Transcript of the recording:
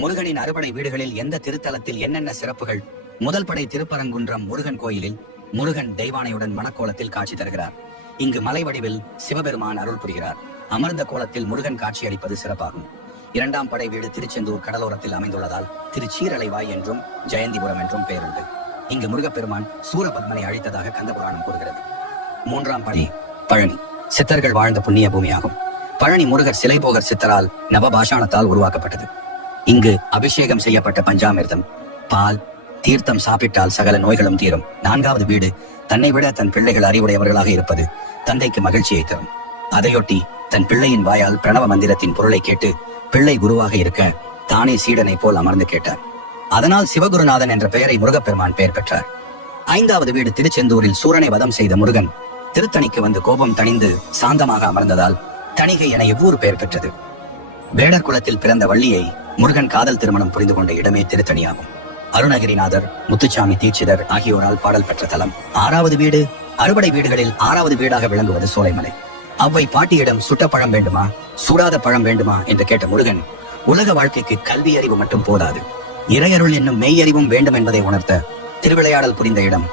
முருகனின் அறுபடை வீடுகளில் எந்த திருத்தலத்தில் என்னென்ன சிறப்புகள் முதல் படை திருப்பரங்குன்றம் முருகன் கோயிலில் முருகன் தெய்வானையுடன் மணக்கோலத்தில் காட்சி தருகிறார் இங்கு மலை வடிவில் சிவபெருமான் அருள் புரிகிறார் அமர்ந்த கோலத்தில் முருகன் காட்சி அளிப்பது சிறப்பாகும் இரண்டாம் படை வீடு திருச்செந்தூர் கடலோரத்தில் அமைந்துள்ளதால் திருச்சீரலைவாய் என்றும் ஜெயந்திபுரம் என்றும் பெயருண்டு இங்கு முருகப்பெருமான் சூரபத்மனை அழித்ததாக கந்தபுராணம் கூறுகிறது மூன்றாம் படை பழனி சித்தர்கள் வாழ்ந்த புண்ணிய பூமியாகும் பழனி முருகர் சிலை போகர் சித்தரால் நவபாஷாணத்தால் உருவாக்கப்பட்டது இங்கு அபிஷேகம் செய்யப்பட்ட பஞ்சாமிர்தம் பால் தீர்த்தம் சாப்பிட்டால் சகல நோய்களும் தீரும் நான்காவது வீடு தன்னை விட தன் பிள்ளைகள் அறிவுடையவர்களாக இருப்பது தந்தைக்கு மகிழ்ச்சியை தரும் அதையொட்டி தன் பிள்ளையின் வாயால் பிரணவ மந்திரத்தின் பொருளை கேட்டு பிள்ளை குருவாக இருக்க தானே சீடனை போல் அமர்ந்து கேட்டார் அதனால் சிவகுருநாதன் என்ற பெயரை முருகப்பெருமான் பெயர் பெற்றார் ஐந்தாவது வீடு திருச்செந்தூரில் சூரனை வதம் செய்த முருகன் திருத்தணிக்கு வந்து கோபம் தணிந்து சாந்தமாக அமர்ந்ததால் தணிகை என எவ்வூர் பெயர் பெற்றது வேடர் குலத்தில் பிறந்த வள்ளியை முருகன் காதல் திருமணம் புரிந்து கொண்ட இடமே திருத்தணியாகும் அருணகிரிநாதர் முத்துச்சாமி தீட்சிதர் ஆகியோரால் பாடல் பெற்ற தலம் ஆறாவது வீடு அறுவடை வீடுகளில் ஆறாவது வீடாக விளங்குவது சோலைமலை அவ்வை பாட்டியிடம் சுட்ட பழம் வேண்டுமா சூடாத பழம் வேண்டுமா என்று கேட்ட முருகன் உலக வாழ்க்கைக்கு கல்வி அறிவு மட்டும் போதாது இறையருள் என்னும் மெய்யறிவும் வேண்டும் என்பதை உணர்த்த திருவிளையாடல் புரிந்த இடம்